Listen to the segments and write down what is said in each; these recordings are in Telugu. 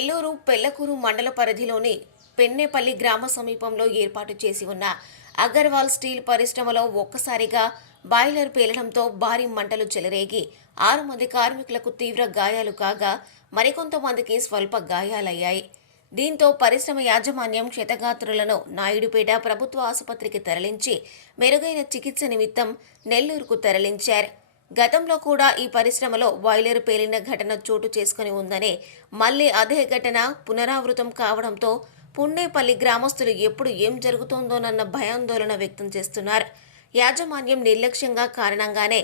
నెల్లూరు పెళ్లకూరు మండల పరిధిలోని పెన్నేపల్లి గ్రామ సమీపంలో ఏర్పాటు చేసి ఉన్న అగర్వాల్ స్టీల్ పరిశ్రమలో ఒక్కసారిగా బాయిలర్ పేలడంతో భారీ మంటలు చెలరేగి 6 మంది కార్మికులకు తీవ్ర గాయాలు కాగా మరికొంతమందికి స్వల్ప గాయాలయ్యాయి. దీంతో పరిశ్రమ యాజమాన్యం క్షతగాత్రులను నాయుడుపేట ప్రభుత్వ ఆసుపత్రికి తరలించి మెరుగైన చికిత్స నిమిత్తం నెల్లూరుకు తరలించారు. గతంలో కూడా ఈ పరిశ్రమలో బాయిలర్ పేలిన ఘటన చోటు చేసుకుని ఉందనే మళ్లీ అదే ఘటన పునరావృతం కావడంతో పున్నేపల్లి గ్రామస్తులు ఎప్పుడు ఏం జరుగుతోందోనన్న భయాందోళన వ్యక్తం చేస్తున్నారు. యాజమాన్యం నిర్లక్ష్యంగా కారణంగానే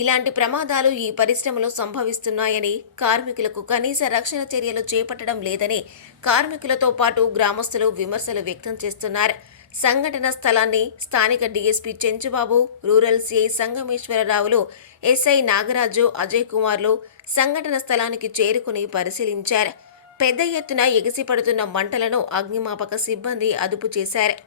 ఇలాంటి ప్రమాదాలు ఈ పరిశ్రమలో సంభవిస్తున్నాయని, కార్మికులకు కనీస రక్షణ చర్యలు చేపట్టడం లేదని కార్మికులతో పాటు గ్రామస్తులు విమర్శలు వ్యక్తం చేస్తున్నారు. సంఘటన స్థలాన్ని స్థానిక డీఎస్పీ చెంచుబాబు, రూరల్ సిఐ సంగమేశ్వరరావులు, ఎస్ఐ నాగరాజు, అజయ్ కుమార్లు సంఘటన స్థలానికి చేరుకుని పరిశీలించారు. పెద్ద ఎత్తున ఎగిసిపడుతున్న మంటలను అగ్నిమాపక సిబ్బంది అదుపు చేశారు.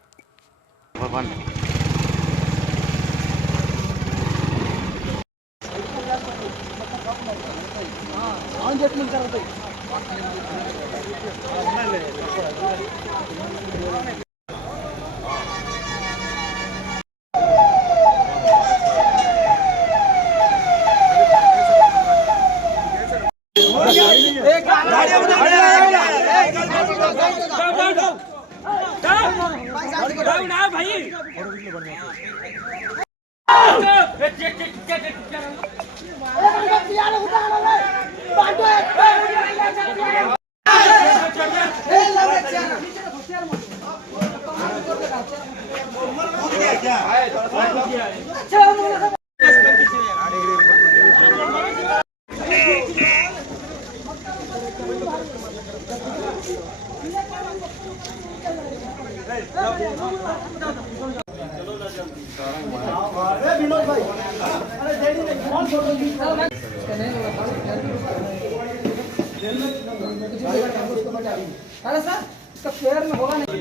अरे सर इसका फेयर में होगा नहीं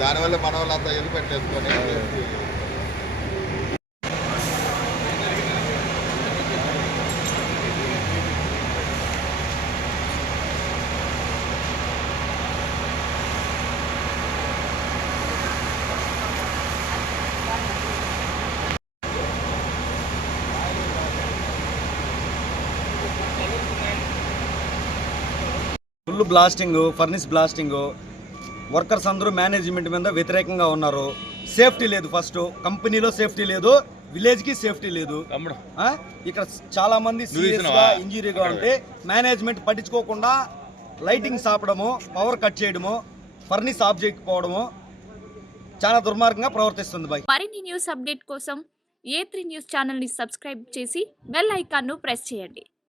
దానివల్ల మన వాళ్ళంతా ఎదురు పెట్టేసుకొని full blasting, furnish blasting. Workers అందరూ మేనేజ్మెంట్ మీద వ్యతిరేకంగా ఉన్నారు. సేఫ్టీ లేదు, ఫస్ట్ కంపెనీలో సేఫ్టీ లేదు, విలేజ్కి సేఫ్టీ లేదు. ఇక్కడ చాలా మంది సీరియస్గా ఇంజరీగా ఉంటే మేనేజ్మెంట్ పట్టించుకోకుండా లైటింగ్స్ ఆపడము, పవర్ కట్ చేయడము, ఫర్నిస్ ఆఫ్ చేయకపోవడము చాలా దుర్మార్గంగా ప్రవర్తిస్తుంది. మరిన్ని న్యూస్ అప్డేట్ కోసం A3 న్యూస్ ఛానల్ ని సబ్స్క్రైబ్ చేసి బెల్ ఐకాన్ ను ప్రెస్ చేయండి.